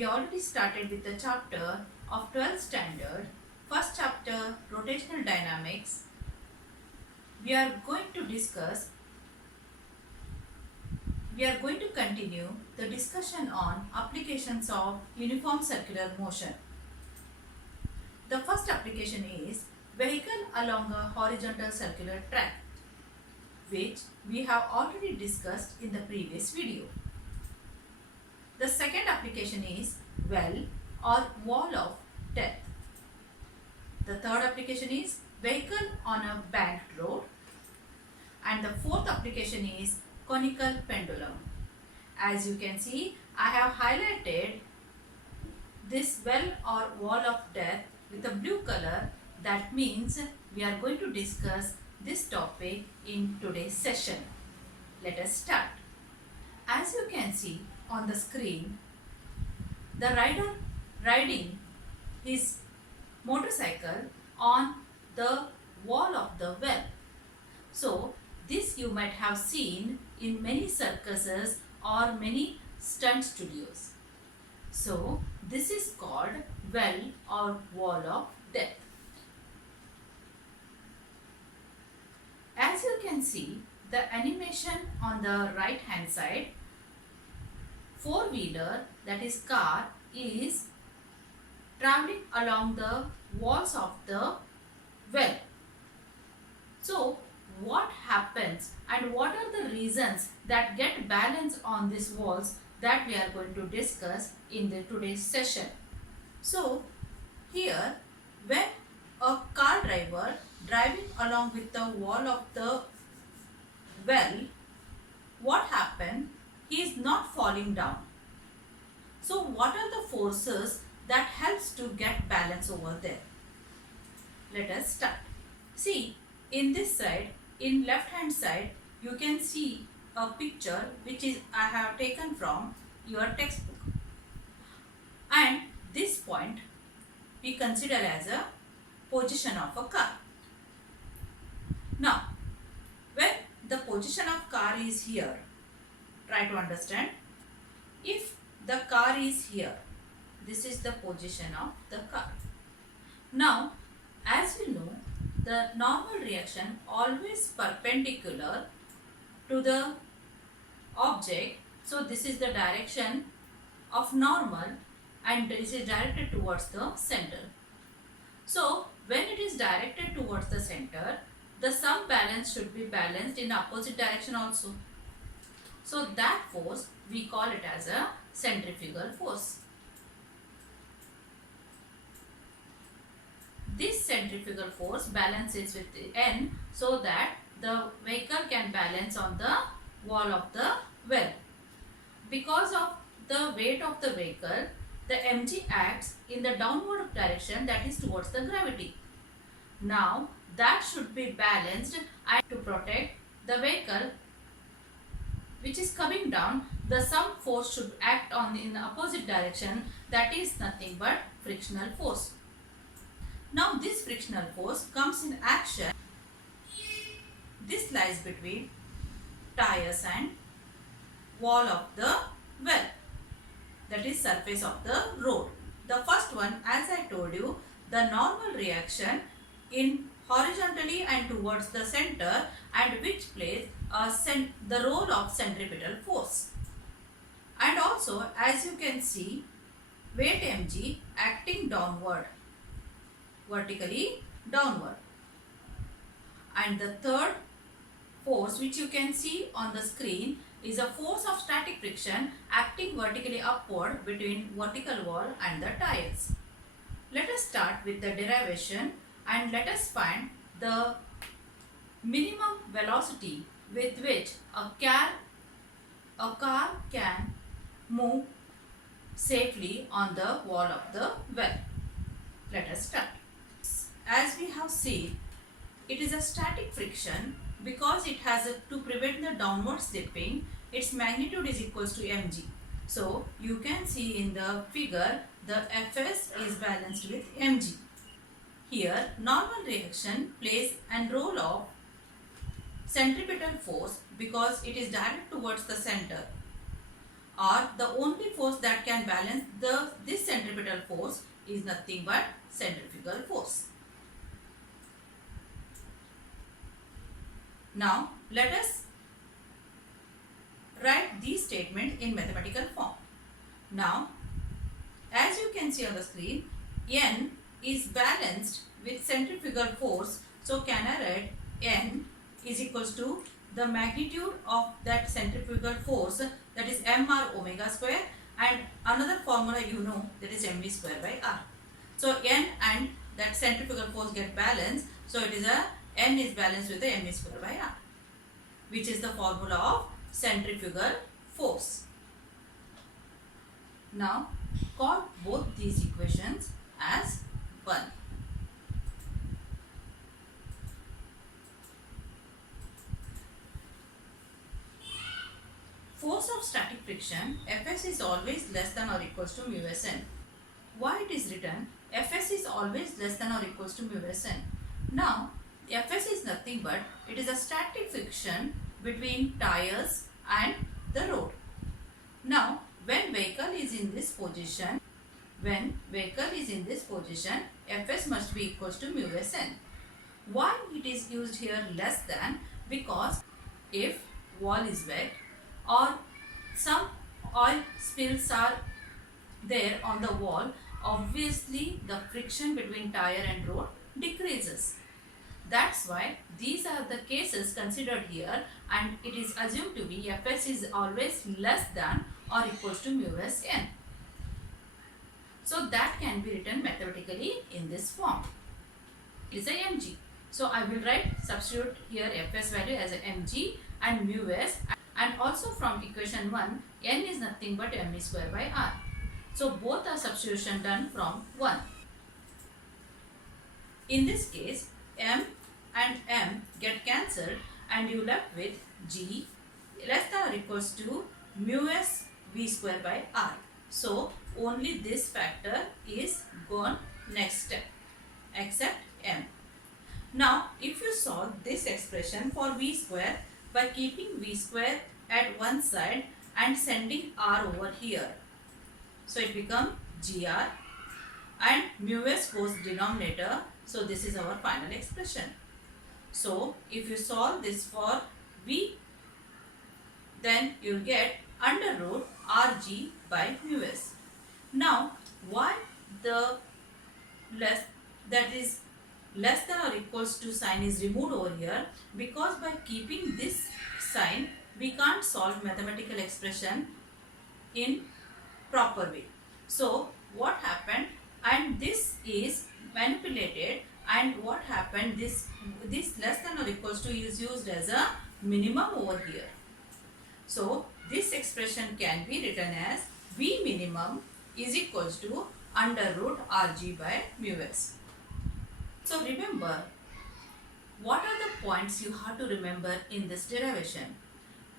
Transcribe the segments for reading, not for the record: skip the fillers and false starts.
we already started with the chapter of 12th standard, first chapter, Rotational Dynamics. We are going to continue the discussion on applications of uniform circular motion. The first application is vehicle along a horizontal circular track, which we have already discussed in the previous video. The second application is well or wall of death. The third application is vehicle on a banked road. And the fourth application is conical pendulum. As you can see, I have highlighted this well or wall of death with a blue color. That means we are going to discuss this topic in today's session. Let us start. As you can see on the screen, the rider riding his motorcycle on the wall of the well. So this you might have seen in many circuses or many stunt studios. So this is called well or wall of death. As you can see, the animation on the right hand side, four-wheeler, that is car, is traveling along the walls of the well. So what happens and what are the reasons that get balanced on these walls, that we are going to discuss in today's session. So here, when a car driver driving along with the wall of the well, what happened? He is not falling down. So what are the forces that helps to get balance over there? Let us start. See, in this side, in left hand side, you can see a picture which is I have taken from your textbook. And this point we consider as a position of a car. Now, when the position of car is here, try to understand. If the car is here, this is the position of the car. Now, as you know, the normal reaction always perpendicular to the object. So this is the direction of normal and this is directed towards the center. So when it is directed towards the center, the sum balance should be balanced in opposite direction also. So that force we call it as a centrifugal force. This centrifugal force balances with the N so that the vehicle can balance on the wall of the well. Because of the weight of the vehicle, the mg acts in the downward direction, that is towards the gravity. Now that should be balanced, and to protect the vehicle which is coming down, the sum force should act on in the opposite direction, that is nothing but frictional force. Now this frictional force comes in action. This lies between tires and wall of the well, that is surface of the road. The first one, as I told you, the normal reaction in horizontally and towards the center, and which plays the role of centripetal force. And also, as you can see, weight mg acting downward, vertically downward. And the third force which you can see on the screen is a force of static friction acting vertically upward between vertical wall and the tires. Let us start with the derivation and let us find the minimum velocity with which a car can move safely on the wall of the well. Let us start. As we have seen, it is a static friction because it has to prevent the downward slipping. Its magnitude is equals to mg. So you can see in the figure the Fs is balanced with mg. Here normal reaction plays a role of centripetal force because it is directed towards the center. or the only force that can balance this centripetal force is nothing but centrifugal force. Now let us write these statements in mathematical form. Now as you can see on the screen, N is balanced with centrifugal force. So can I write N is equals to the magnitude of that centrifugal force, that is mr omega square, and another formula you know, that is mv square by r. So N and that centrifugal force get balanced. So it is N is balanced with the mv square by r, which is the formula of centrifugal force. Now call both these equations as 1. Force of static friction, Fs is always less than or equals to mu Sn. Why it is written Fs is always less than or equals to mu Sn? Now Fs is nothing but it is a static friction between tires and the road. Now when vehicle is in this position, Fs must be equals to mu Sn. Why it is used here less than? Because if wall is wet or some oil spills are there on the wall, obviously the friction between tire and road decreases. That's why these are the cases considered here, and it is assumed to be Fs is always less than or equals to mu Sn. So that can be written mathematically in this form. It is a mg. So I will substitute here Fs value as a mg and mu s, and also from equation 1, n is nothing but mv square by r. So both are substitution done from 1. In this case, m and m get cancelled and you left with g less than or equals to mu s v square by r. So only this factor is gone next step except m. Now if you solve this expression for v square by keeping v square at one side and sending r over here, so it becomes gr and mu s goes denominator. So this is our final expression. So if you solve this for v, then you will get under root rg by mu s. Now why the less than or equals to sign is removed over here? Because by keeping this sign we can't solve mathematical expression in proper way. So what happened, and this is manipulated, and what happened, this less than or equals to is used as a minimum over here. So this expression can be written as v minimum is equals to under root rg by mu s. So remember, what are the points you have to remember in this derivation?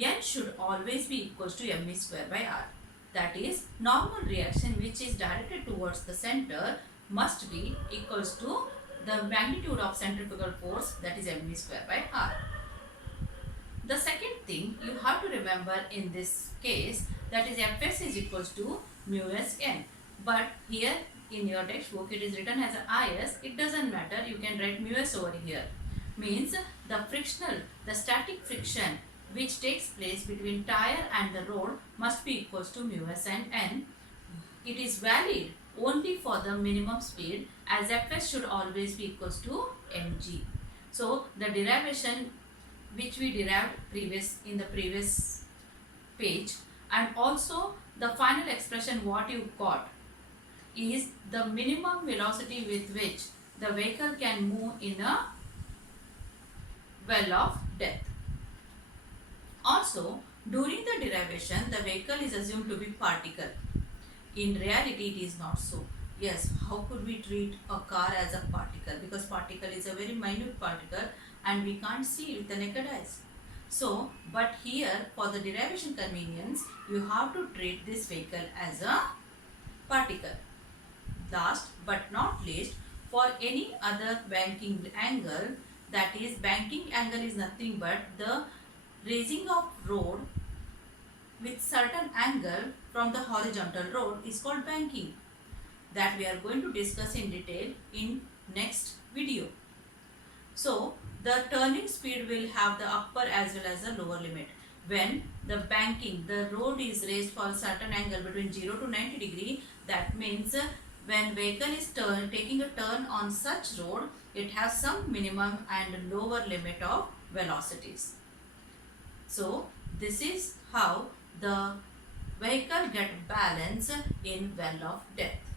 N should always be equals to mv square by r. That is, normal reaction which is directed towards the center must be equals to the magnitude of centrifugal force, that is mv square by r. The second thing you have to remember in this case, that is Fs is equals to mu s n. But here in your textbook it is written as is. It doesn't matter, you can write mu s over here. Means the static friction which takes place between tire and the road must be equals to mu s and n. It is valid only for the minimum speed, as Fs should always be equals to mg. So the derivation which we derived in the previous page, and also the final expression what you got is the minimum velocity with which the vehicle can move in a well of death. Also, during the derivation, the vehicle is assumed to be particle. In reality, it is not so. Yes, how could we treat a car as a particle? Because particle is a very minute particle and we can't see it with the naked eyes. So, but here for the derivation convenience, you have to treat this vehicle as a particle. Last but not least, for any other banking angle, that is banking angle is nothing but the raising of road with certain angle from the horizontal road is called banking, that we are going to discuss in detail in next video. So the turning speed will have the upper as well as the lower limit. When the banking, the road is raised for a certain angle between 0 to 90 degree, that means when vehicle is taking a turn on such road, it has some minimum and lower limit of velocities. So this is how the vehicle get balance in well of death.